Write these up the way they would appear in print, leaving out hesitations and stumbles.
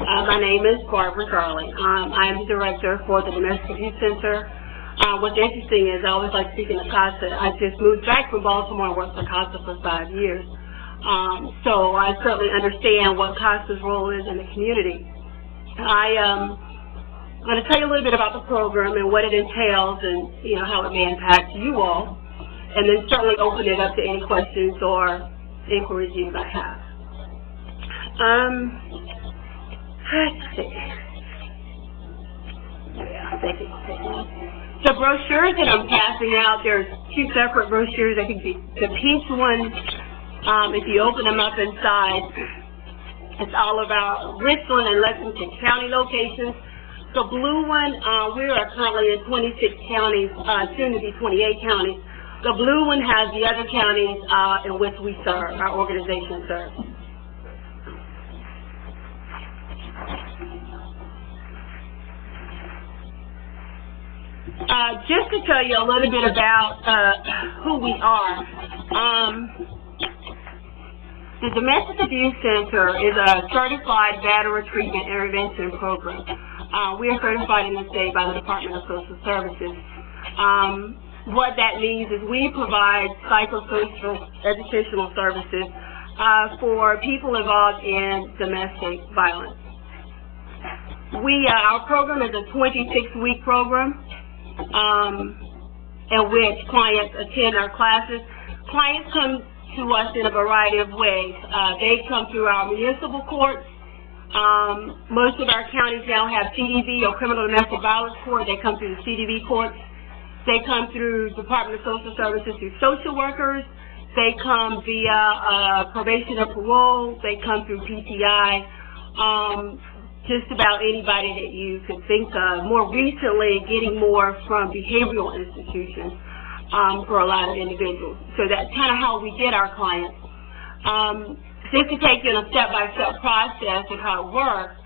My name is Barbara Garley. I'm the director for the Domestic Abuse Center. What's interesting is I always like speaking to CASA. I just moved back from Baltimore and worked for CASA for 5 years. So I certainly understand what CASA's role is in the community. I'm going to tell you a little bit about the program and what it entails and, how it may impact you all, and then certainly open it up to any questions or inquiries you might have. Let's see. Yeah, thank you. The brochures that I'm passing out, there's 2 separate brochures. I think the pink one, if you open them up inside, it's all about Richland and Lexington County locations. The blue one, we are currently in 26 counties, soon to be 28 counties. The blue one has the other counties in which we serve, our organization serves. Just to tell you a little bit about who we are, the Domestic Abuse Center is a certified batterer treatment intervention program. We are certified in the state by the Department of Social Services. What that means is we provide psychosocial educational services for people involved in domestic violence. Our program is a 26-week program in which clients attend our classes. Clients come to us in a variety of ways. They come through our municipal courts. Most of our counties now have CDV or criminal domestic violence court. They come through the CDV courts. They come through Department of Social Services through social workers. They come via probation or parole. They come through PTI. Just about anybody that you could think of. More recently, getting more from behavioral institutions for a lot of individuals. So that's kind of how we get our clients. Just to take you in a step-by-step process of how it works,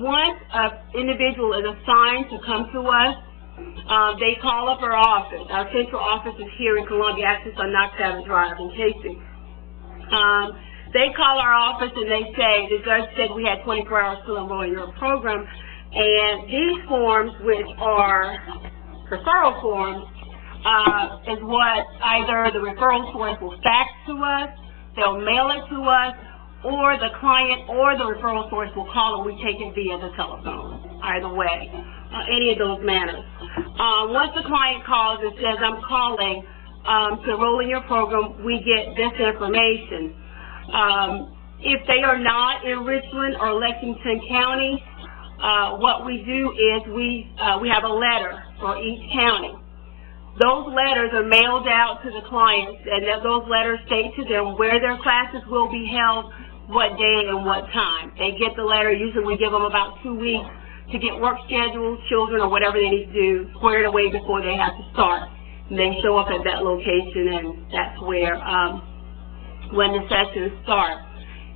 once an individual is assigned to come to us, they call up our office. Our central office is here in Columbia, access on Knox Avenue Drive in Casey. They call our office and they say, the judge said we had 24 hours to enroll in your program, and these forms, which are referral forms, is what either the referral source will fax to us, they'll mail it to us, or the client or the referral source will call and we take it via the telephone, either way, any of those manners. Once the client calls and says, I'm calling to enroll in your program, we get this information. If they are not in Richland or Lexington County, what we do is we have a letter for each county. Those letters are mailed out to the clients, and those letters state to them where their classes will be held, what day and what time. They get the letter. Usually we give them about 2 weeks to get work schedules, children, or whatever they need to do squared away before they have to start. And they show up at that location, and that's where when the sessions start.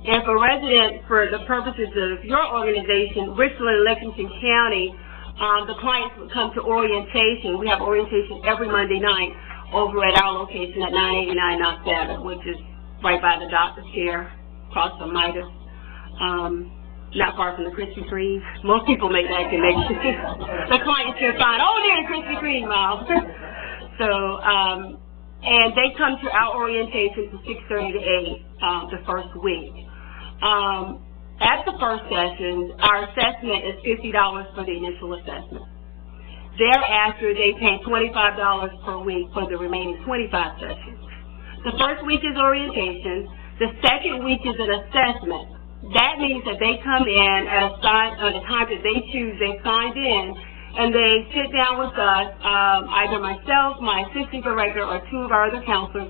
And for residents, for the purposes of your organization, Richland and Lexington County, the clients would come to orientation. We have orientation every Monday night over at our location at 989 Knox Avenue, which is right by the doctor's chair, across from Midas, not far from the Krispy Kreme. Most people make that connection. The clients here find, oh, they're the Krispy Kreme, Mom. So, and they come to our orientation from 6:30 to 8 the first week. At the first session, our assessment is $50 for the initial assessment. Thereafter, they pay $25 per week for the remaining 25 sessions. The first week is orientation. The second week is an assessment. That means that they come in at the time that they choose. They signed in, and they sit down with us, either myself, my assistant director, or 2 of our other counselors,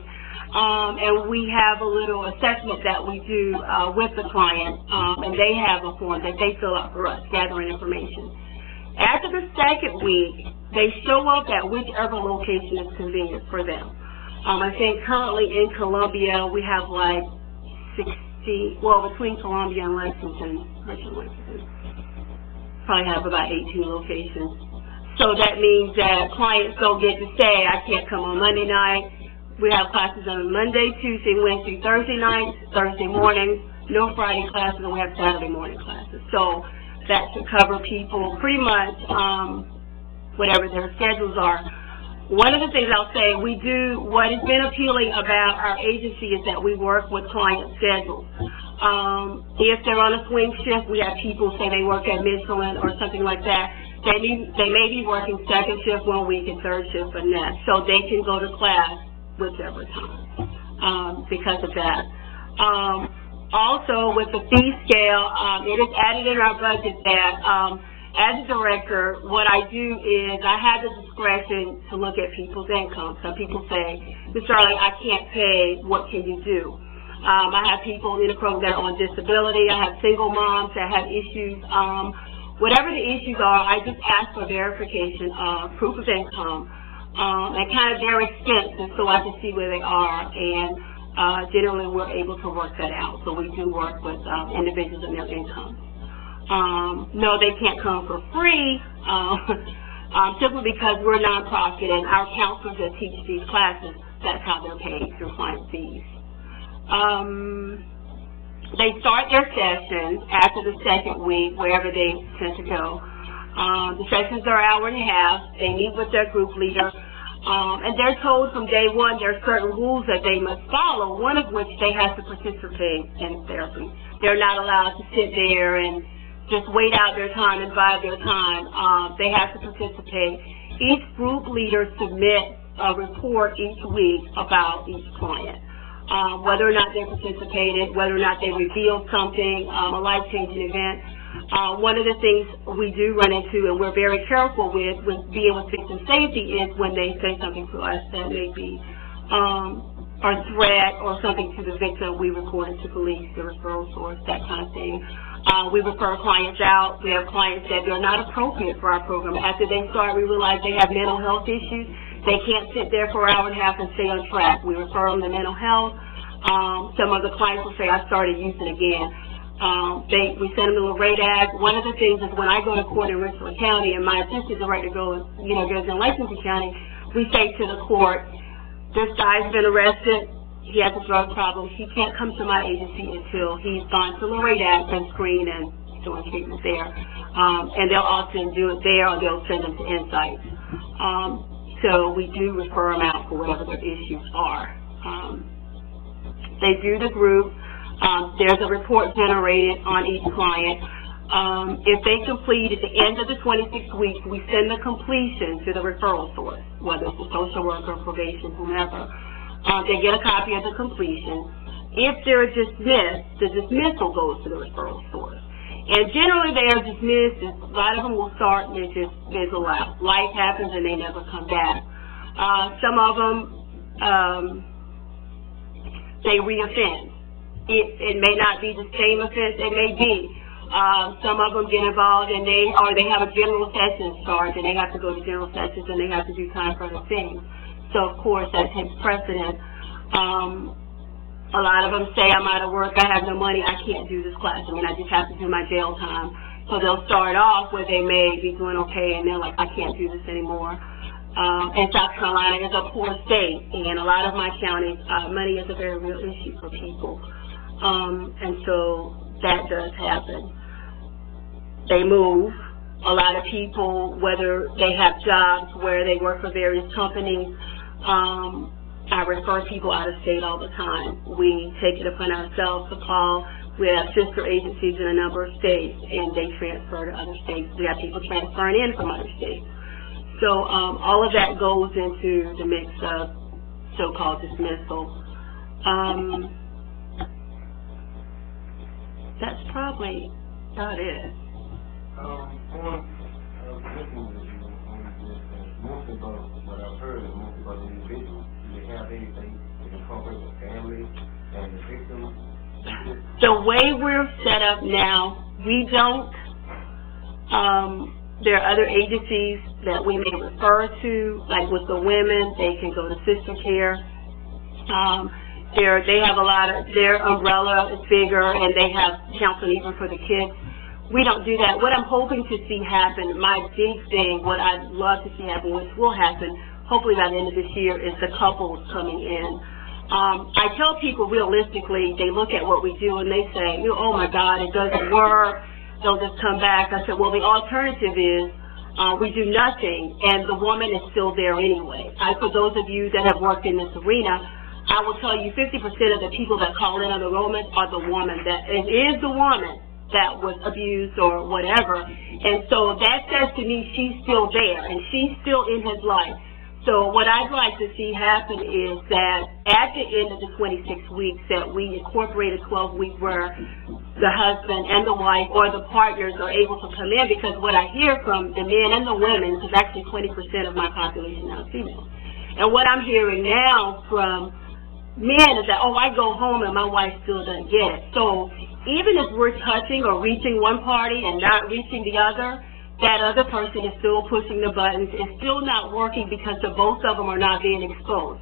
and we have a little assessment that we do with the client, and they have a form that they fill out for us, gathering information. After the second week, they show up at whichever location is convenient for them. I think currently in Columbia, we have like 60, well, between Columbia and Lexington, probably have about 18 locations. So that means that clients don't get to say, I can't come on Monday night. We have classes on Monday, Tuesday, Wednesday, Thursday nights, Thursday mornings, no Friday classes, and we have Saturday morning classes. So that should cover people pretty much whatever their schedules are. One of the things I'll say, what has been appealing about our agency is that we work with client schedules. If they're on a swing shift, we have people say they work at Michelin or something like that. They may be working second shift one week and third shift the next, so they can go to class whichever time because of that. Also, with the fee scale, it is added in our budget that as a director, what I do is I have the discretion to look at people's income. Some people say, Ms. Charlie, I can't pay, what can you do? I have people in the program that are on disability. I have single moms that have issues. Whatever the issues are, I just ask for verification of proof of income and kind of their expenses so I can see where they are. And generally, we're able to work that out. So we do work with individuals and their income. No, they can't come for free simply because we're a nonprofit and our counselors that teach these classes, that's how they're paid, through client fees. They start their sessions after the second week, wherever they tend to go. The sessions are an hour and a half. They meet with their group leader. And they're told from day one there are certain rules that they must follow, one of which they have to participate in therapy. They're not allowed to sit there and just wait out their time and bide their time. They have to participate. Each group leader submits a report each week about each client, whether or not they participated, whether or not they revealed something, a life-changing event. One of the things we do run into, and we're very careful with being with victim safety, is when they say something to us that may be a threat or something to the victim, we report it to police, the referral source, that kind of thing. We refer clients out. We have clients that they're not appropriate for our program. After they start, we realize they have mental health issues. They can't sit there for an hour and a half and stay on track. We refer them to mental health. Some of the clients will say, I started using again. We send them to a rate ad. One of the things is when I go to court in Richland County and my assistant director goes in Lexington County, we say to the court, this guy's been arrested. He has a drug problem. He can't come to my agency until he's gone to Lorraine and screened and doing treatment there. And they'll often do it there, or they'll send them to Insight. So we do refer them out for whatever their issues are. They do the group. There's a report generated on each client. If they complete at the end of the 26 weeks, we send the completion to the referral source, whether it's a social worker, probation, whomever. They get a copy of the completion. If they're dismissed, the dismissal goes to the referral source. And generally they are dismissed. A lot of them will start and they just fizzle out. Life happens and they never come back. Some of them, they reoffend. It may not be the same offense, it may be. Some of them get involved and they have a general sessions charge and they have to go to general sessions and they have to do time for other things. So, of course, that takes precedent. A lot of them say, I'm out of work, I have no money, I can't do this class. I mean, I just have to do my jail time. So they'll start off where they may be doing okay, and they're like, I can't do this anymore. And South Carolina is a poor state, and a lot of my counties, money is a very real issue for people. And so that does happen. They move. A lot of people, whether they have jobs where they work for various companies, I refer people out of state all the time. We take it upon ourselves to call. We have sister agencies in a number of states, and they transfer to other states. We have people transferring in from other states. So all of that goes into the mix of so-called dismissal. That's probably about it. Most about what I've heard is most about the individual. Do they have anything to incorporate the family and the victims? The way we're set up now, we don't. There are other agencies that we may refer to, like with the women, they can go to sister care. They have a lot of, their umbrella is bigger and they have counseling even for the kids. We don't do that. What I'm hoping to see happen, my big thing, what I'd love to see happen, which will happen hopefully by the end of this year, is the couples coming in. I tell people realistically, they look at what we do and they say, oh my God, it doesn't work. They'll just come back. I said, well, the alternative is we do nothing, and the woman is still there anyway. For those of you that have worked in this arena, I will tell you 50% of the people that call in on enrollment are the woman that, it is the woman that was abused or whatever. And so that says to me she's still there, and she's still in his life. So what I'd like to see happen is that at the end of the 26 weeks that we incorporate a 12-week where the husband and the wife or the partners are able to come in, because what I hear from the men and the women, because actually 20% of my population now is female, and what I'm hearing now from men is that, oh, I go home and my wife still doesn't get it. So even if we're touching or reaching one party and not reaching the other, that other person is still pushing the buttons, it's still not working because the both of them are not being exposed.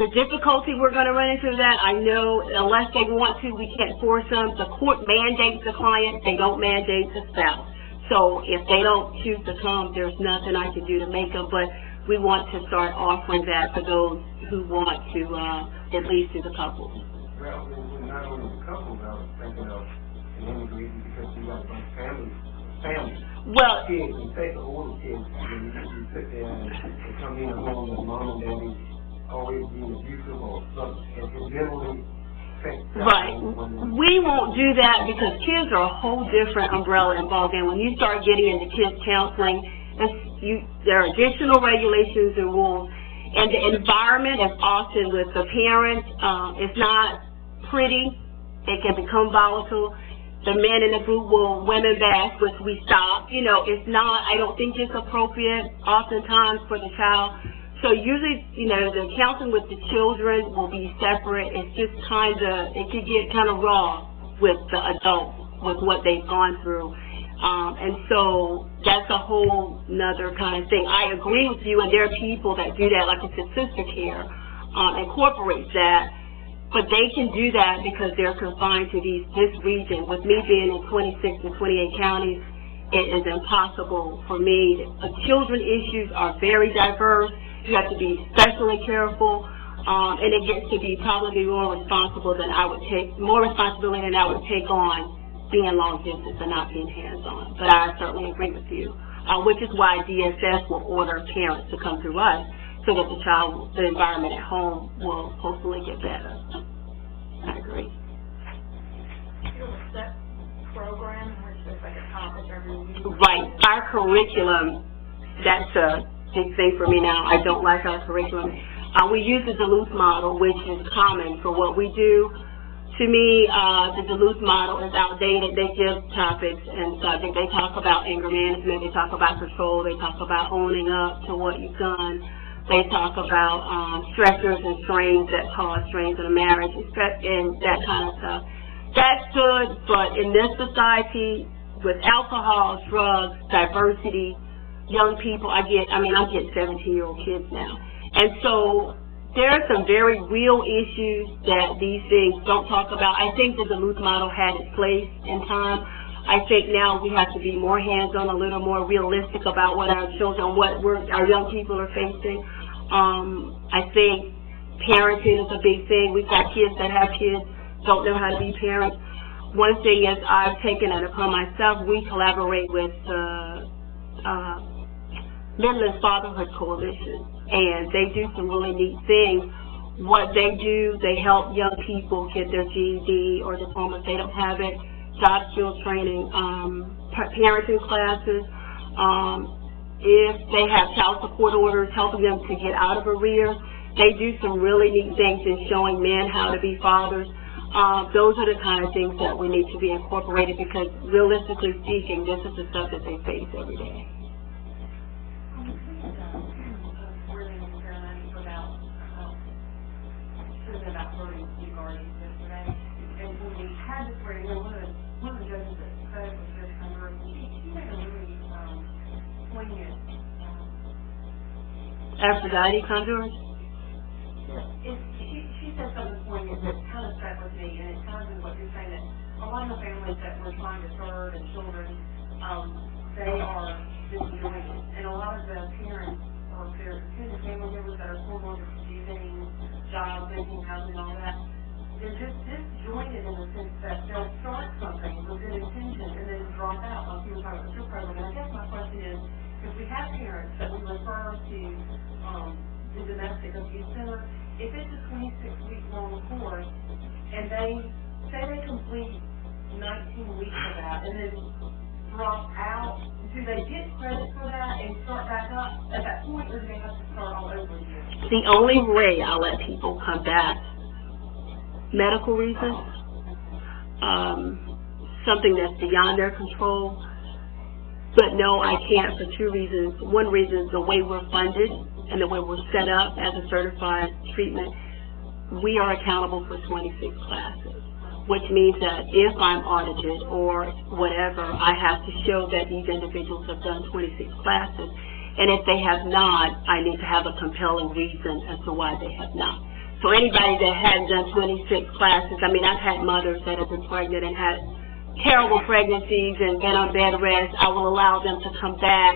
The difficulty we're going to run into that, I know, unless they want to, we can't force them. The court mandates the client, they don't mandate the spouse. So if they don't choose to come, there's nothing I can do to make them, but we want to start offering that for those who want to, at least do the couples. Well, not only the couples, I was thinking of an immigration because you got a bunch of families. Well, kids, and take the older kids, and you sit there and come in home and mom and daddy always being abusive or something, and it generally affects. Right. We won't do that because kids are a whole different umbrella and ballgame. When you start getting into kids counseling, there are additional regulations and rules, and the environment is often with the parents. It's not pretty. It can become volatile. The men in the group will women bash, which we stop. You know, it's not, I don't think it's appropriate oftentimes for the child. So usually, you know, the counseling with the children will be separate. It's just it could get kind of raw with the adults, with what they've gone through. And so that's a whole nother kind of thing. I agree with you, and there are people that do that, like I said, sister care incorporates that. But they can do that because they're confined to this region. With me being in 26 and 28 counties, it is impossible for me. Children issues are very diverse. You have to be especially careful, and it gets to be probably more responsibility than I would take on being long distance and not being hands-on. But I certainly agree with you, which is why DSS will order parents to come through us, so that the environment at home will hopefully get better. I agree. You have a set program in which there's like a topic every week? Right. Our curriculum, that's a big thing for me now. I don't like our curriculum. We use the Duluth model, which is common for what we do. To me, the Duluth model is outdated. They give topics and subjects. They talk about anger management. They talk about control. They talk about owning up to what you've done. They talk about stressors and strains that cause strains in a marriage and that kind of stuff. That's good, but in this society, with alcohol, drugs, diversity, young people, I'm getting 17-year-old kids now. And so there are some very real issues that these things don't talk about. I think the Duluth model had its place in time. I think now we have to be more hands-on, a little more realistic about what our children, our young people are facing. I think parenting is a big thing. We've got kids that have kids, don't know how to be parents. One thing is I've taken it upon myself. We collaborate with the Midland Fatherhood Coalition, and they do some really neat things. What they do, they help young people get their GED or diploma if they don't have it, job skill training, parenting classes, if they have child support orders, helping them to get out of arrears. They do some really neat things in showing men how to be fathers. Those are the kind of things that we need to be incorporated because realistically speaking, this is the stuff that they face every day. Aphrodite Contours? She said something poignant that kind of stuck with me, and it ties into what you're saying, that a lot of the families that we're trying to serve and children, they are disjointed. And a lot of the parents or their family members that are homeowners using jobs renting housing and all that, they're just disjointed in the sense that they'll start something with good intention and then drop out, like you were talking about your program. And I guess my question is, if we have parents that we refer to, the domestic abuse center, if it's a 26-week long course, and they say they complete 19 weeks of that, and then drop out, do they get credit for that and start back up at that point, or do they have to start all over again? The only way I'll let people come back, medical reasons, something that's beyond their control. But no, I can't for two reasons. One reason is the way we're funded and the way we're set up as a certified treatment. We are accountable for 26 classes, which means that if I'm audited or whatever, I have to show that these individuals have done 26 classes. And if they have not, I need to have a compelling reason as to why they have not. So anybody that hadn't done 26 classes, I mean, I've had mothers that have been pregnant and had terrible pregnancies and been on bed rest. I will allow them to come back.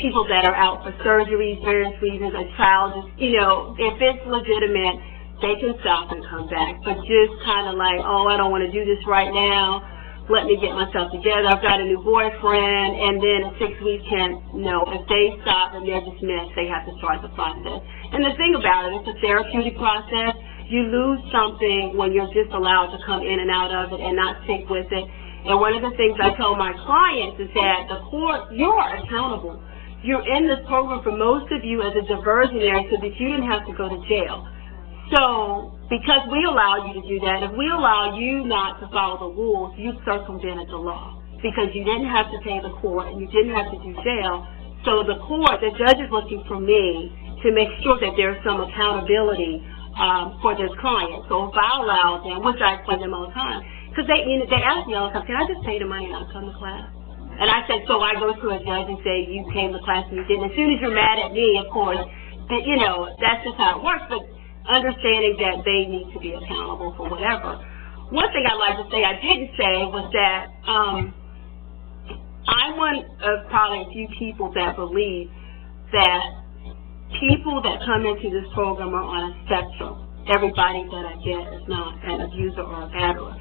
People that are out for surgeries, various reasons, a child, just, you know, if it's legitimate, they can stop and come back. But just kind of like, oh, I don't want to do this right now. Let me get myself together. I've got a new boyfriend, and then in 6 weeks no. If they stop and they're dismissed, they have to start the process. And the thing about it, it's a therapeutic process. You lose something when you're just allowed to come in and out of it and not stick with it. And one of the things I tell my clients is that the court, you are accountable. You're in this program for most of you as a diversionary so that you didn't have to go to jail. So, because we allow you to do that, if we allow you not to follow the rules, you circumvented the law. Because you didn't have to pay the court and you didn't have to do jail. So the court, the judge is looking for me to make sure that there's some accountability for this client. So if I allow them, which I explain to them all the time, because they ask me all the time, can I just pay the money and not come to class? And I said, so I go to a judge and say, you came to class and you didn't. As soon as you're mad at me, of course, you know, that's just how it works. But understanding that they need to be accountable for whatever. One thing I'd like to say I didn't say was that I'm one of probably a few people that believe that people that come into this program are on a spectrum. Everybody that I get is not an abuser or a batterer.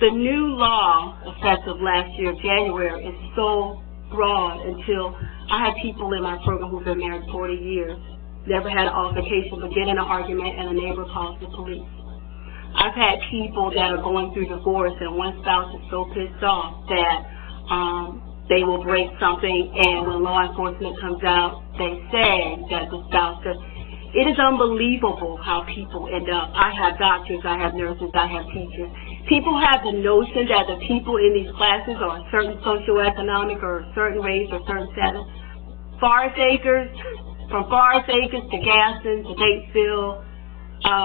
The new law, effective last year, January, is so broad until I have people in my program who've been married 40 years, never had an altercation, but get in an argument and a neighbor calls the police. I've had people that are going through divorce and one spouse is so pissed off that they will break something, and when law enforcement comes out, they say that the spouse does. It is unbelievable how people end up. I have doctors, I have nurses, I have teachers. People have the notion that the people in these classes are a certain socioeconomic or a certain race or certain status. Forest Acres, from Forest Acres to Gaston to Batesville,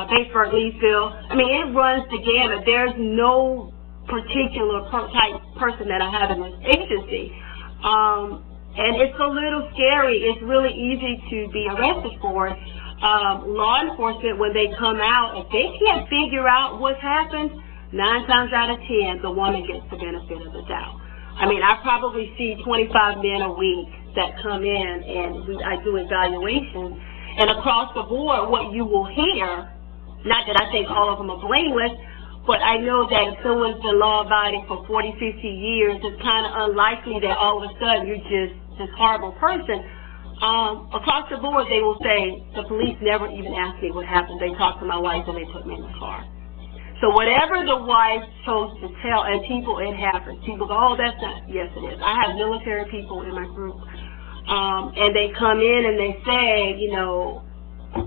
Batesburg, Leesville. I mean, it runs the gamut. There's no particular type person that I have in this agency. And it's a little scary. It's really easy to be arrested for it. Law enforcement, when they come out, if they can't figure out what's happened, 9 times out of 10, the woman gets the benefit of the doubt. I mean, I probably see 25 men a week that come in, and I do evaluations. And across the board, what you will hear, not that I think all of them are blameless, but I know that if someone's been law-abiding for 40, 50 years, it's kind of unlikely that all of a sudden you're just this horrible person. Across the board, they will say, the police never even asked me what happened. They talked to my wife and they put me in the car. So whatever the wife chose to tell, and people, it happens. People go, oh, that's not, yes, it is. I have military people in my group, and they come in and they say, you know,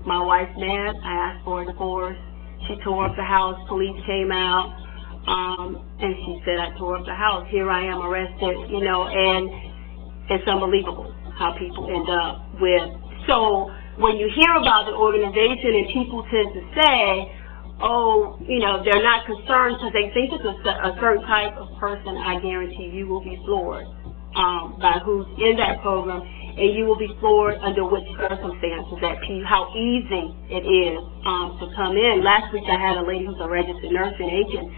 my wife's mad. I asked for a divorce. She tore up the house. Police came out, and she said, I tore up the house. Here I am arrested, you know, and it's unbelievable how people end up with. So when you hear about the organization and people tend to say, oh, you know, they're not concerned because they think it's a certain type of person, I guarantee you will be floored by who's in that program, and you will be floored under which circumstances, how easy it is to come in. Last week I had a lady who's a registered nurse and agent,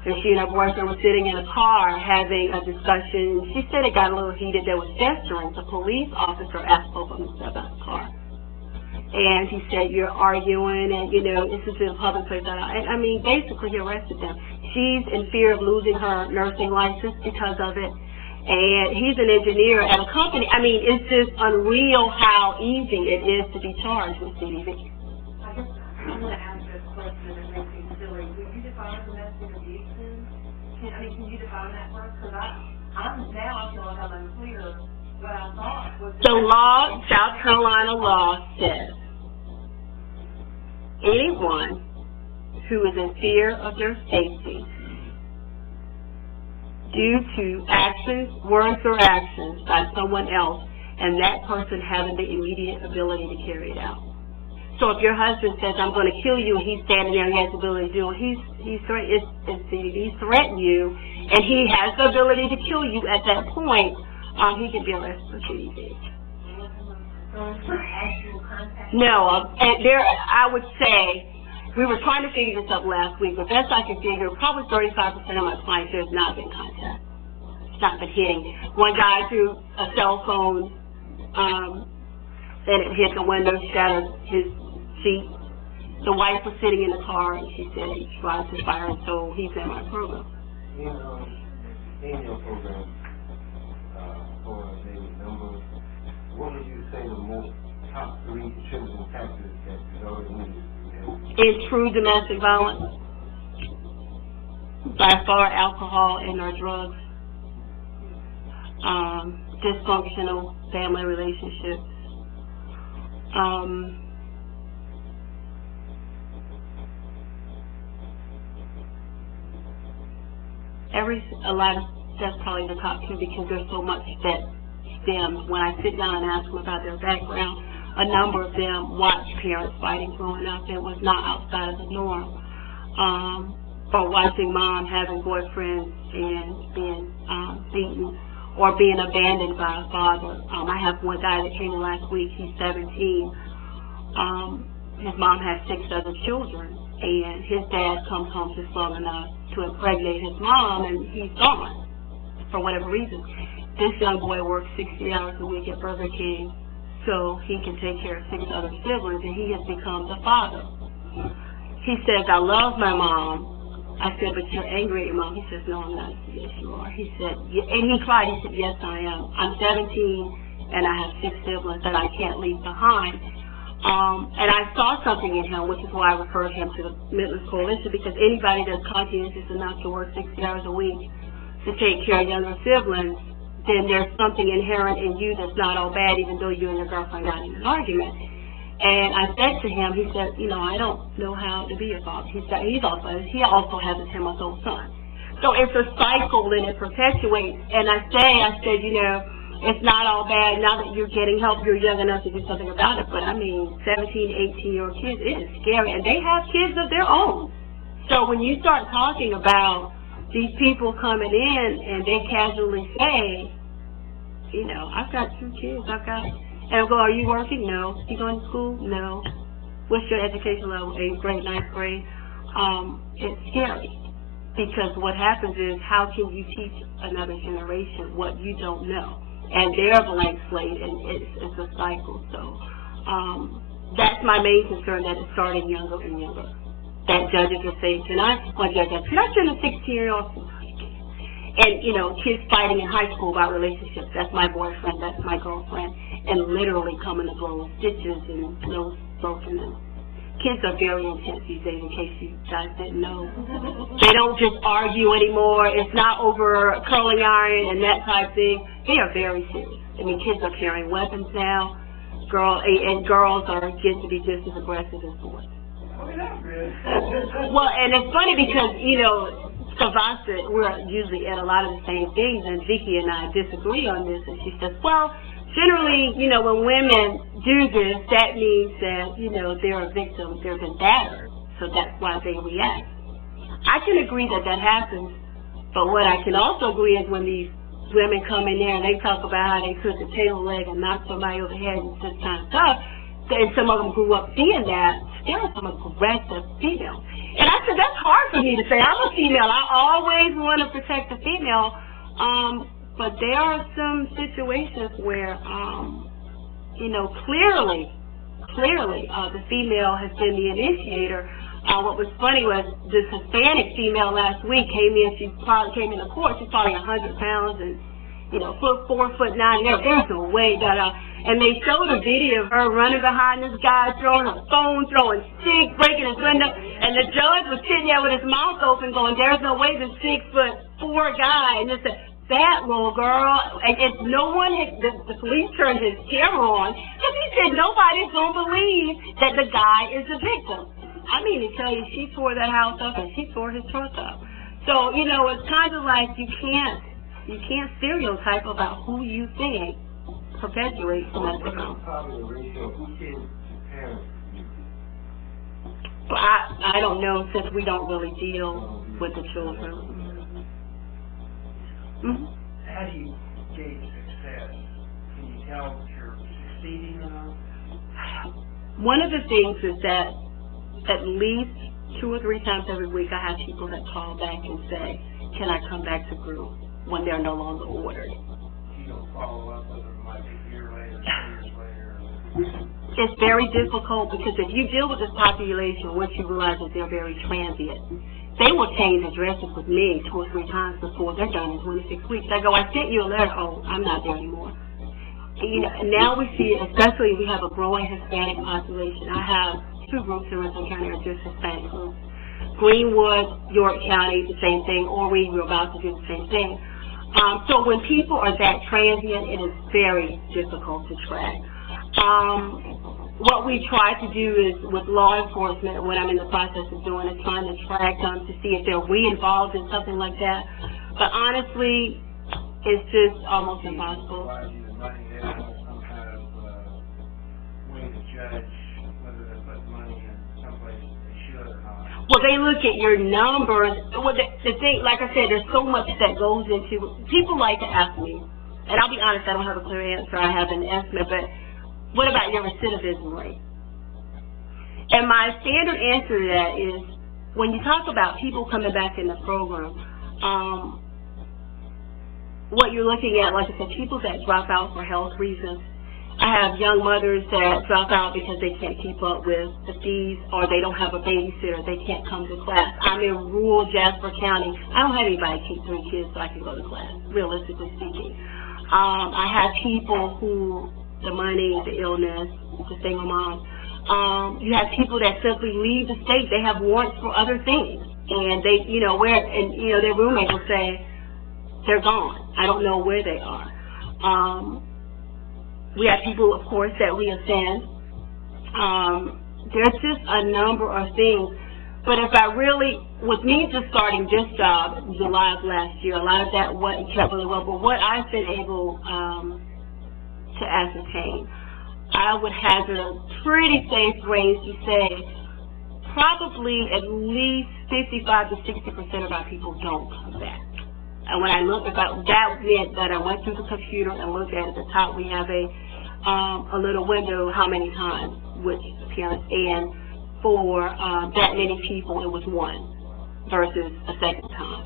and she and her boyfriend were sitting in a car having a discussion. She said it got a little heated. There was gesturing. The police officer asked both of them to step out of the car. and he said, you're arguing, and, you know, this is in a public place. I mean, basically, he arrested them. She's in fear of losing her nursing license because of it, and he's an engineer at a company. I mean, it's just unreal how easy it is to be charged with CDV. I guess I'm going to ask this question that makes me silly. Will you define domestic abuse then? Can you define that for us? Because I feel like I'm unclear. What I thought was... The law, South Carolina law says, anyone who is in fear of their safety due to actions, words, or actions by someone else, and that person having the immediate ability to carry it out. So if your husband says, I'm going to kill you, and he's standing there and he has the ability to do it, he's threatened you, and he has the ability to kill you at that point, he can be arrested for CDV. No, and there, I would say, we were trying to figure this up last week, but best I can figure, probably 35% of my clients, there's not been contact. It's not been hitting. One guy threw a cell phone, and it hit the window, shattered his seat. The wife was sitting in the car, and she said he tried to fire, and so he's in my program. In your program, for maybe numbers, what would you say the most top 3 contributing factors that result in needed? In true domestic violence, by far alcohol and or drugs, dysfunctional family relationships, that's probably the top 2 because there's so much that stems. When I sit down and ask them about their background, a number of them watched parents fighting growing up. It was not outside of the norm. Or watching mom having boyfriends and being beaten or being abandoned by a father. I have one guy that came in last week. He's 17. His mom has 6 other children, and his dad comes home just long enough to impregnate his mom, and he's gone for whatever reason. This young boy works 60 hours a week at Burger King so he can take care of 6 other siblings, and he has become the father. He says, I love my mom. I said, but you're angry at your mom. He says, no, I'm not. I said, yes, you are. He said, and he cried. He said, yes, I am. I'm 17, and I have 6 siblings that I can't leave behind. And I saw something in him, which is why I referred him to the Midlands Coalition, because anybody that's conscientious enough to work 60 hours a week to take care of younger siblings, then there's something inherent in you that's not all bad, even though you and your girlfriend got in an argument. And I said to him, he said, you know, I don't know how to be a father. He also has a 10-month-old son. So it's a cycle and it perpetuates. And I said, you know, it's not all bad now that you're getting help, you're young enough to do something about it. But I mean, 17, 18-year-old kids, it is scary. And they have kids of their own. So when you start talking about these people coming in and they casually say, you know, I've got 2 kids, and I go, are you working? No. You going to school? No. What's your education level? 8th grade, 9th grade? It's scary. Because what happens is, how can you teach another generation what you don't know? And they're a blank slate, and it's a cycle. So that's my main concern, that it's starting younger and younger. That judges will say, can I send a 16-year-old? And, you know, kids fighting in high school about relationships. That's my boyfriend, that's my girlfriend, and literally coming to blows, stitches and nose broken. And kids are very intense these days, in case you guys didn't know. They don't just argue anymore. It's not over curling iron and that type thing. They are very serious. I mean, kids are carrying weapons now. Girls are getting to be just as aggressive as boys. Well, and it's funny because, you know, Savasa, we're usually at a lot of the same things, and Vicky and I disagree on this, and she says, well, generally, you know, when women do this, that means that, you know, they're a victim, they've been battered, so that's why they react. I can agree that that happens, but what I can also agree is when these women come in there and they talk about how they took a tail leg and knocked somebody over the head and this kind of stuff, and some of them grew up seeing that, there are some aggressive females. And I said, that's hard for me to say. I'm a female. I always want to protect the female. But there are some situations where, you know, clearly clearly, the female has been the initiator. What was funny was this Hispanic female last week came in. She probably came in the court. She's probably 100 pounds and, 4'9". There's no way that. And they showed a video of her running behind this guy, throwing her phone, throwing sticks, breaking his window. And the judge was sitting there with his mouth open, going, "There's no way this 6'4" guy." And just that little girl. And no one had. The police turned his camera on because he said nobody's gonna believe that the guy is the victim. I mean to tell you, she tore that house up and she tore his truck up. So, it's kind of like you can't stereotype about who you think perpetuates domestic violence. Well, I don't know, since we don't really deal with the children. Mm-hmm. How do you gauge success? Can you tell if you're succeeding enough? One of the things is that at least 2 or 3 times every week I have people that call back and say, "Can I come back to group?" when they're no longer ordered. You don't follow up with them like a year later, 2 years later? It's very difficult because if you deal with this population, what you realize is they're very transient. They will change addresses with me 2 or 3 times before they're done in 26 weeks. I go, "I sent you a letter." "Oh, I'm not there anymore." Now we see, especially we have a growing Hispanic population. I have 2 groups in Richland County are just Hispanic groups. Greenwood, York County, the same thing. Orwee, we're about to do the same thing. So when people are that transient, it is very difficult to track. What we try to do is, with law enforcement, what I'm in the process of doing is trying to track them to see if they're re-involved in something like that. But honestly, it's just almost impossible. Provide you the money, they don't have some kind of way to judge whether they put money in someplace they should or not. Well, they look at your numbers. Well, the thing, like I said, there's so much that goes into it. People like to ask me, and I'll be honest, I don't have a clear answer. I have an estimate, but what about your recidivism rate? And my standard answer to that is, when you talk about people coming back in the program, what you're looking at, like I said, people that drop out for health reasons. I have young mothers that drop out because they can't keep up with the fees, or they don't have a babysitter, they can't come to class. I'm in rural Jasper County. I don't have anybody to keep 3 kids so I can go to class, realistically speaking. I have people who, the money, the illness, the single mom. You have people that simply leave the state. They have warrants for other things, and they, their roommate will say, "They're gone. I don't know where they are." We have people, of course, that we offend. There's just a number of things. But if I really, with me just starting this job in July of last year, a lot of that wasn't kept really well. But what I've been able to ascertain, I would hazard a pretty safe range to say probably at least 55 to 60% of our people don't come back. And when I looked at that meant that I went through the computer and looked at the top, we have a little window, how many times, which appearance, and for that many people, it was 1 versus a second time,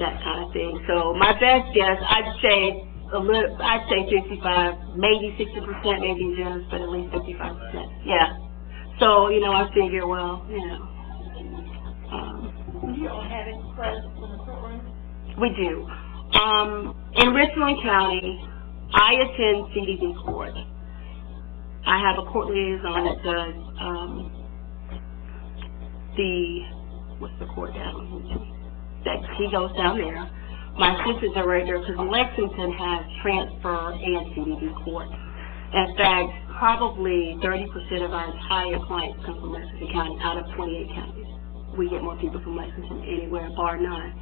that kind of thing. So my best guess, I'd say 55, maybe 60%, maybe generous, but at least 55%. Yeah. So, I figure, well, You don't have any presence in the courtroom? We do. In Richland County, I attend CDD court. I have a court liaison that does what's the court down? That he goes down there. My assistant director, because Lexington has transfer and CDD court. In fact, probably 30% of our entire clients come from Lexington County out of 28 counties. We get more people from Lexington anywhere, bar none.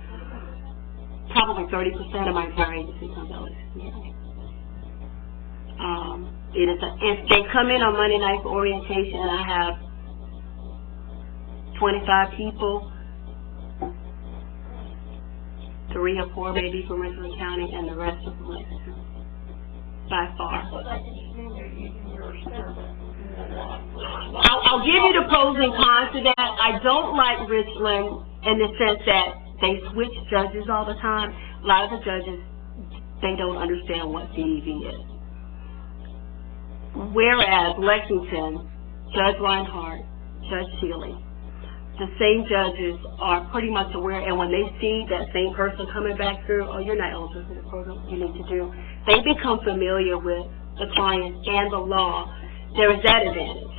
Probably 30% of my entire agency comes out of Lexington County. If they come in on Monday night for orientation, and I have 25 people, 3 or 4 maybe from Richland County, and the rest are from Lexington, by far. I'll give you the pros and cons to that. I don't like Richland in the sense that they switch judges all the time. A lot of the judges, they don't understand what CDV is. Whereas Lexington, Judge Reinhardt, Judge Seeley, the same judges are pretty much aware, and when they see that same person coming back through, oh, you're not eligible for the program, you need to do, they become familiar with the client and the law. There is that advantage.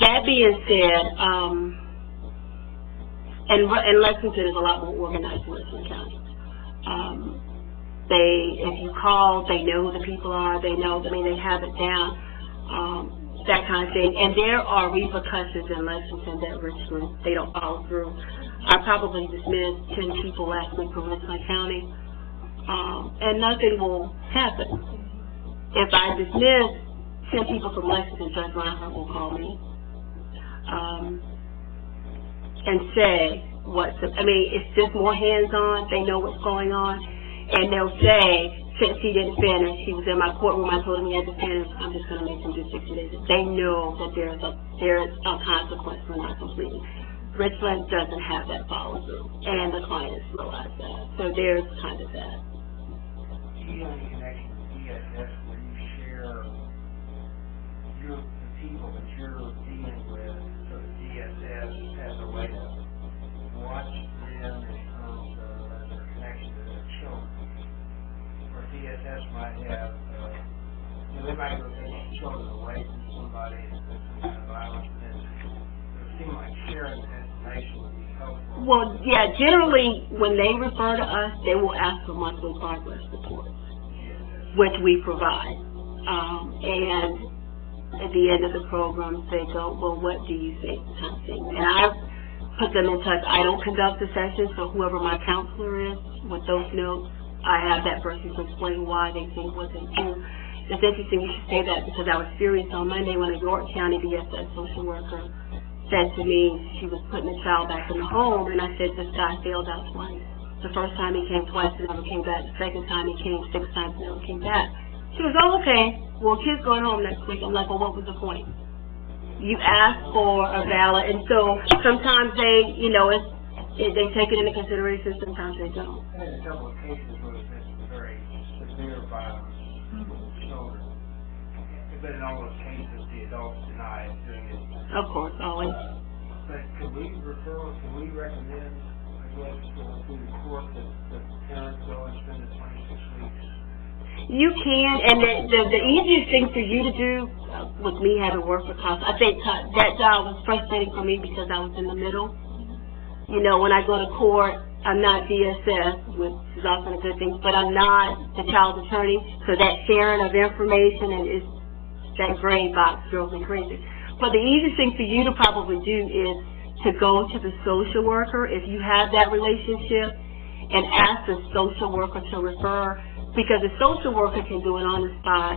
That being said, and Lexington is a lot more organized than Lexington County. If you call, they know who the people are, they know, I mean, they have it down, that kind of thing. And there are repercussions in Lexington that Richmond, they don't follow through. I probably dismissed 10 people last week from Richmond County, and nothing will happen. If I dismiss 10 people from Lexington, Judge Reinhardt will call me and say it's just more hands-on. They know what's going on, and they'll say, since he didn't finish, he was in my courtroom, I told him he had to finish, I'm just going to make him do 60 days. They know that there's a consequence for not completing. Richmond doesn't have that follow-through, and the clients realize that. So there's kind of that. Do you have any connection with DSS where you share the people that you're dealing with, so the DSS has a way to watch them in terms of their connection to their children? Or DSS might have, they might go take children away from somebody that's been some kind of violence, and then it seems like sharing that information would be helpful. Well, yeah, generally, when they refer to us, they will ask for monthly progress reports, which we provide. And at the end of the program, they go, well, what do you think? Kind of thing. And I've put them in touch. I don't conduct the sessions, so whoever my counselor is with those notes, I have that person to explain why they think what they do. It's interesting you should say that, because I was furious on Monday when a York County DSS social worker said to me she was putting a child back in the home, and I said, this guy failed out twice. The first time he came twice and never came back. The second time he came 6 times and never came back. She was, oh, okay, well, kid's going home next week. I'm like, well, what was the point? You asked for a valid, and so sometimes they, they take it into consideration, sometimes they don't. And in a couple of cases where there's been some very severe violence with children, but in all those cases, the adults deny doing it. Of course, always. But can we recommend, I guess, through the court that the parents go and spend the 26 weeks? You can, and the easiest thing for you to do, with me having worked for cops, I think that job was frustrating for me because I was in the middle. When I go to court, I'm not DSS, which is often a good thing, but I'm not the child's attorney, so that sharing of information and that gray box drove me crazy. But the easiest thing for you to probably do is to go to the social worker, if you have that relationship, and ask the social worker to refer, because the social worker can do it on the spot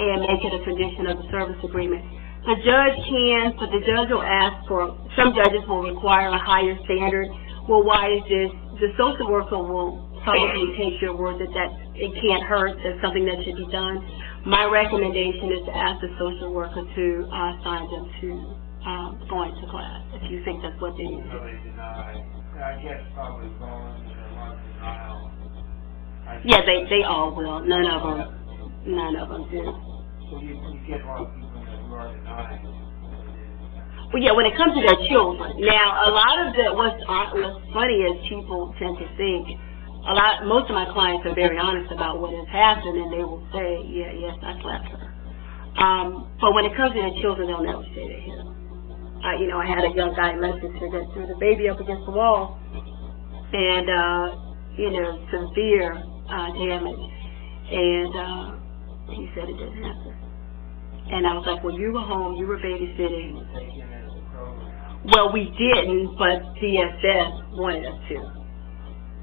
and make it a condition of the service agreement. The judge can, but the judge will ask for, some judges will require a higher standard. Well, why is this? The social worker will probably take your word that it can't hurt, that's something that should be done. My recommendation is to ask the social worker to assign them to going to class, if you think that's what they need. So they deny, I guess probably going to a lot of denial. Yeah, they all will. None of them do. So you get a lot of people who are denying. Well, yeah, when it comes to their children. Now, a lot of what's funny is people tend to think, most of my clients are very honest about what has happened, and they will say, yes, I slapped her. But when it comes to their children, they'll never say they hit them. I had a young guy in Lexington that threw the baby up against the wall, and, severe damage. And he said it didn't happen. And I was like, well, you were home, you were babysitting. Well, we didn't, but DSS wanted us to.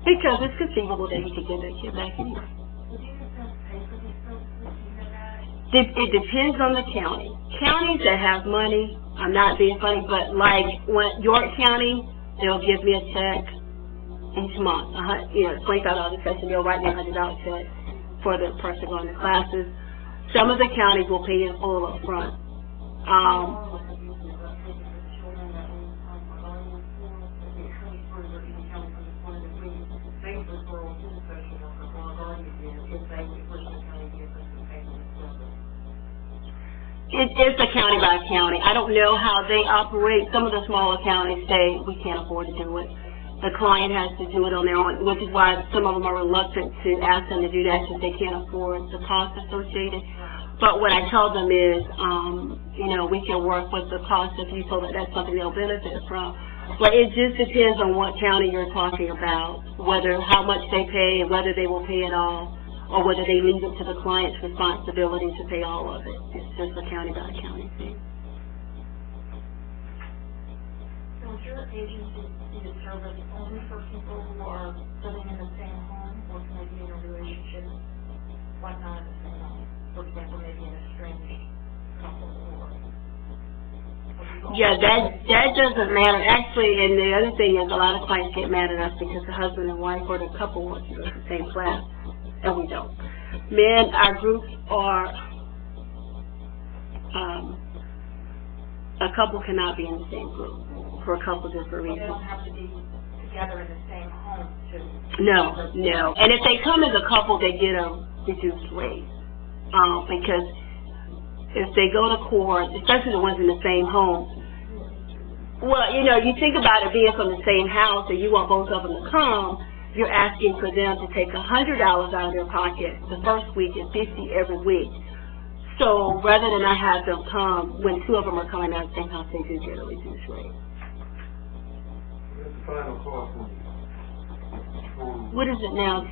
Because it's conceivable that he could get that kid back anyway. It depends on the county. Counties that have money, I'm not being funny, but like York County, they'll give me a check each month, $25 a session. They'll write me a $100 check for the person going to classes. Some of the counties will pay in full up front. It's a county by county. I don't know how they operate. Some of the smaller counties say we can't afford to do it. The client has to do it on their own, which is why some of them are reluctant to ask them to do that because they can't afford the cost associated. But what I tell them is, you know, we can work with the cost of you so that that's something they'll benefit from. But it just depends on what county you're talking about, whether how much they pay and whether they will pay it all, or whether they leave it to the client's responsibility to pay all of it. It's just a county by county thing. So is your agency a service only for people who are living in the same home or can they be in a relationship, like not in the same home? For example, maybe an estranged couple or... Yeah, that doesn't matter. Actually, and the other thing is a lot of clients get mad at us because the husband and wife or the couple want to go to the same class, and we don't. Men, our groups are, a couple cannot be in the same group for a couple different They reasons. don't have to be together in the same home to... No. And if they come as a couple, they get a reduced rate, because if they go to court, especially the ones in the same home, well, you know, you think about it being from the same house and you want both of them to come, you're asking for them to take $100 out of their pocket the first week and $50 every week. So rather than not have them come, when two of them are coming out of the same house, they do get a reduced rate. What's the final cost? What is it now?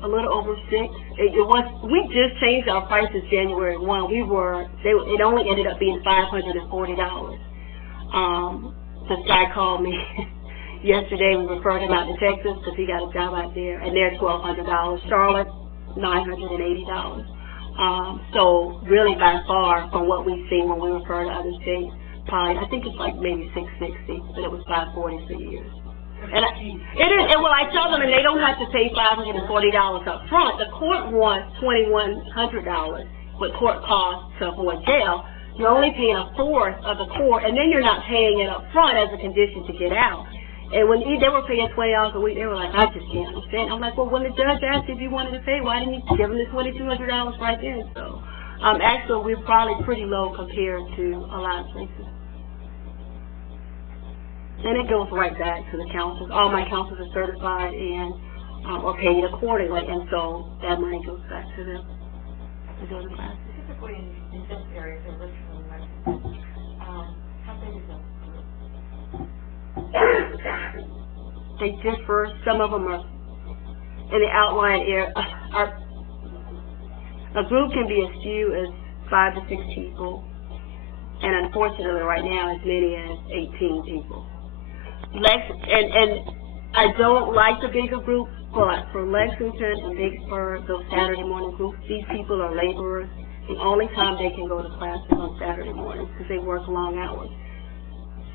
A little over 6. It was. We just changed our prices January 1. It only ended up being $540. This guy called me yesterday. We referred him out to Texas because he got a job out there, and they're $1,200. Charlotte, $980. So really, by far, from what we've seen when we refer to other states, probably I think it's like maybe $660, but it was $540 for years. And it is, and well, I tell them, and they don't have to pay $540 up front. The court wants $2,100, what court costs to avoid jail. You're only paying a fourth of the court, and then you're not paying it up front as a condition to get out. And when they were paying $20 a week, they were like, I just can't understand. I'm like, well, when the judge asked if you wanted to pay, why didn't you give them the $2,200 right then? So, actually, we're probably pretty low compared to a lot of places. And it goes right back to the counselors. All my counselors are certified and are paid accordingly, and so that money goes back to them to go to class. Specifically in this area, in Richmond, Mexico, how big is that? They differ. Some of them are in the outlying area. A group can be as few as 5 to 6 people, and unfortunately right now as many as 18 people. And I don't like the bigger groups, but for Lexington and Vicksburg, those Saturday morning groups, these people are laborers. The only time they can go to class is on Saturday mornings because they work long hours.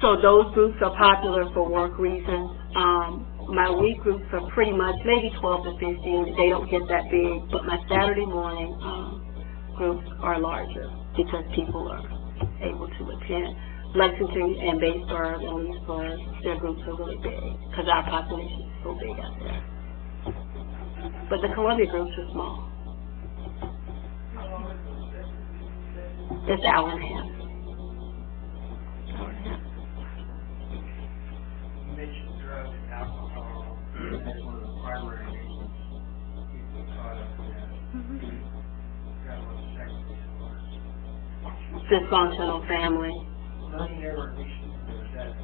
So those groups are popular for work reasons. My week groups are pretty much maybe 12 to 15. They don't get that big, but my Saturday morning groups are larger because people are able to attend. Lexington and Vicksburg and Leesburg, their groups are really big because our population is so big out there. But the Columbia groups are small. It's an hour and a half. You mentioned drugs and alcohol. That's one of the primary reasons people are caught up in that. Got a little sex Dysfunctional family. Money never an issue, or is that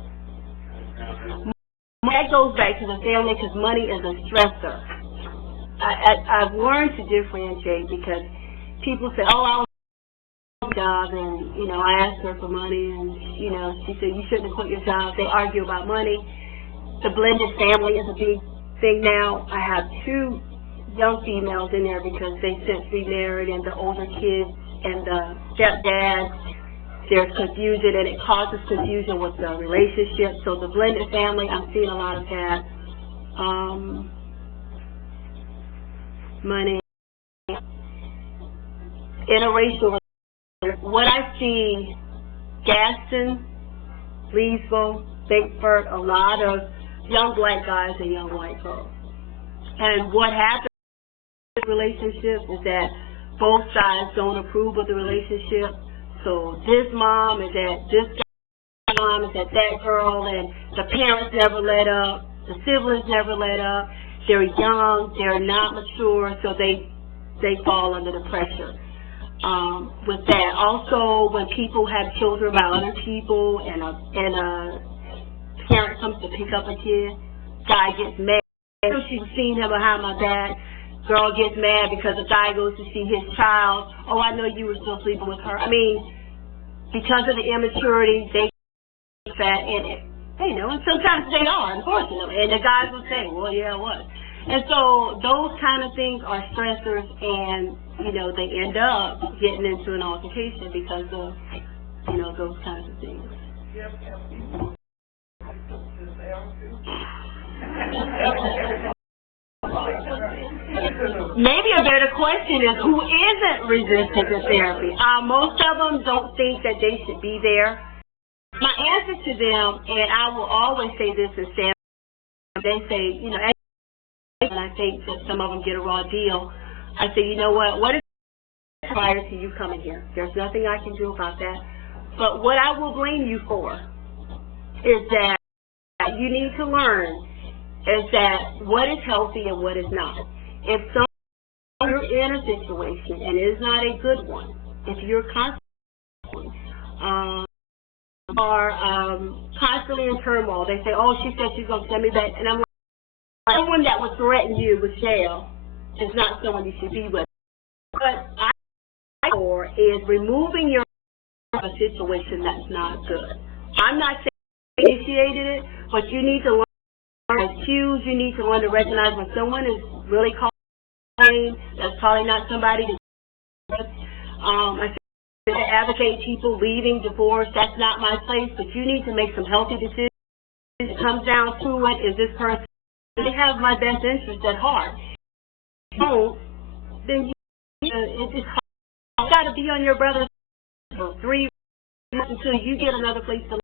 kind of That goes back to the family because money is a stressor. I've learned to differentiate because people say, oh, I was a job and, you know, I asked her for money and, you know, she said, you shouldn't have quit your job. They argue about money. The blended family is a big thing now. I have 2 young females in there because they since remarried and the older kids and the stepdad. There's confusion, and it causes confusion with the relationship. So the blended family, I'm seeing a lot of that. Money. Interracial. What I see, Gaston, Leesville, Vicksburg, a lot of young black guys and young white girls. And what happens in relationships is that both sides don't approve of the relationship. So this mom is at this guy, mom is at that girl, and the parents never let up, the siblings never let up. They're young, they're not mature, so they fall under the pressure. With that, also when people have children by other people, and a parent comes to pick up a kid, guy gets mad. She's seen him behind my back. Girl gets mad because the guy goes to see his child. Oh, I know you were still sleeping with her. I mean, because of the immaturity, they get fat in it. You know, and sometimes they are, unfortunately. And the guys will say, well, yeah, I was. And so those kind of things are stressors, and, you know, they end up getting into an altercation because of, you know, those kinds of things. Maybe a better question is, who isn't resistant to therapy? Most of them don't think that they should be there. My answer to them, and I will always say this in Sam, they say, you know, and I think that some of them get a raw deal. I say, you know what is prior to you coming here? There's nothing I can do about that. But what I will blame you for is that you need to learn is that what is healthy and what is not. If you're in a situation and it is not a good one, if you're constantly constantly in turmoil, they say, oh, she said she's going to send me back, and I'm like, someone that would threaten you with jail is not someone you should be with. But I for is removing your a situation that's not good. I'm not saying you initiated it, but you need to learn cues. You need to learn to recognize when someone is really calling. That's probably not somebody to. I say to advocate people leaving, divorce. That's not my place. But you need to make some healthy decisions. It comes down to it. Is this person? They have my best interest at heart. If you don't, then it's hard. You got to be on your brother's for 3 months until you get another place to live.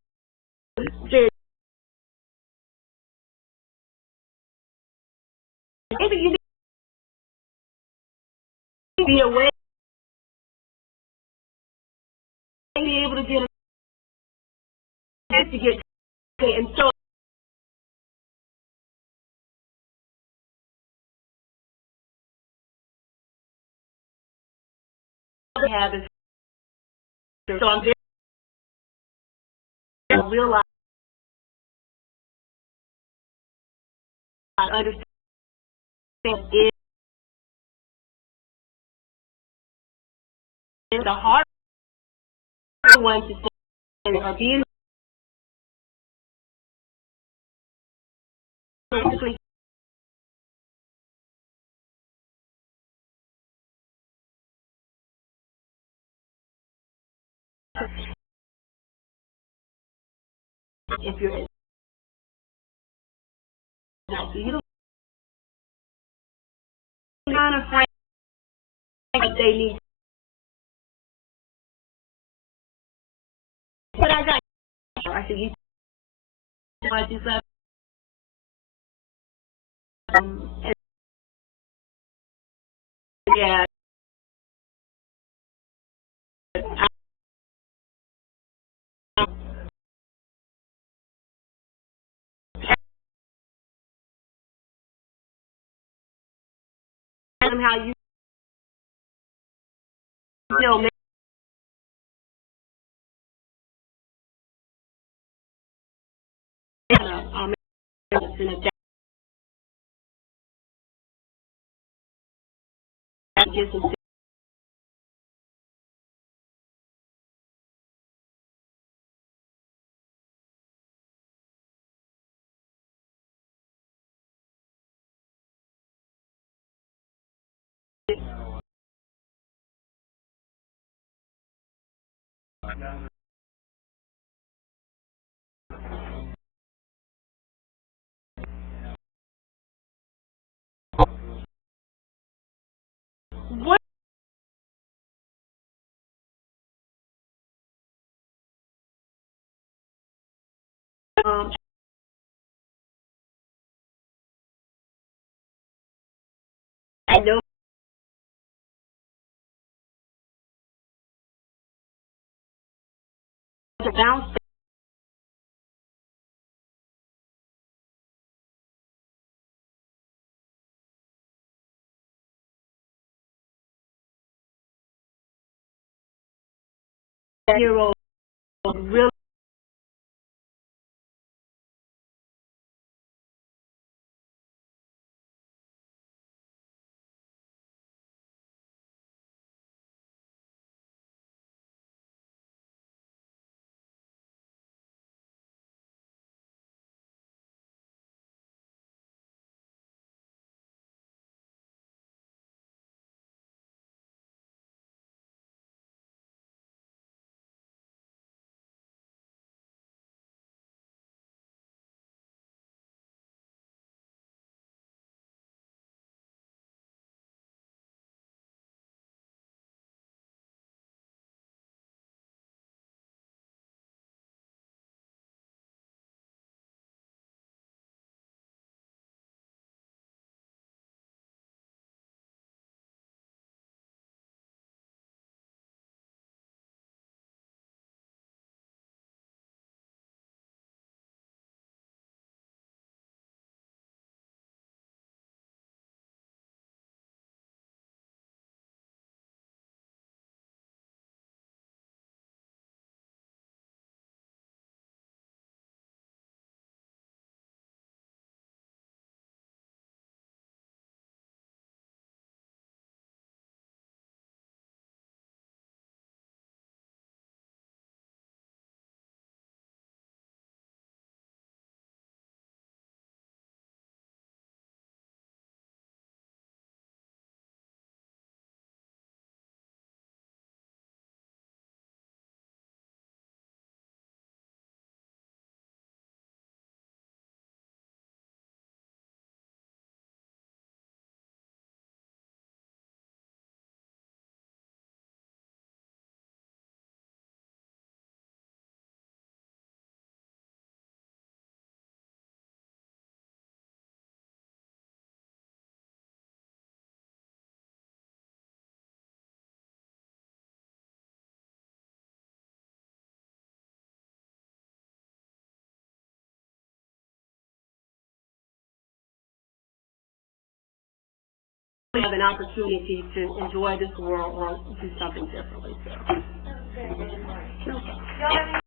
Maybe you need to be aware, be able to get to get, and so I have is, so I'm very realize, I understand is the hard one to say or being basically if you're not, you don't kind of afraid that they need, but I got, I said, you I just and yeah, how you know, maybe in a that gives them what I know bounce year-old really have an opportunity to enjoy this world or do something differently. So.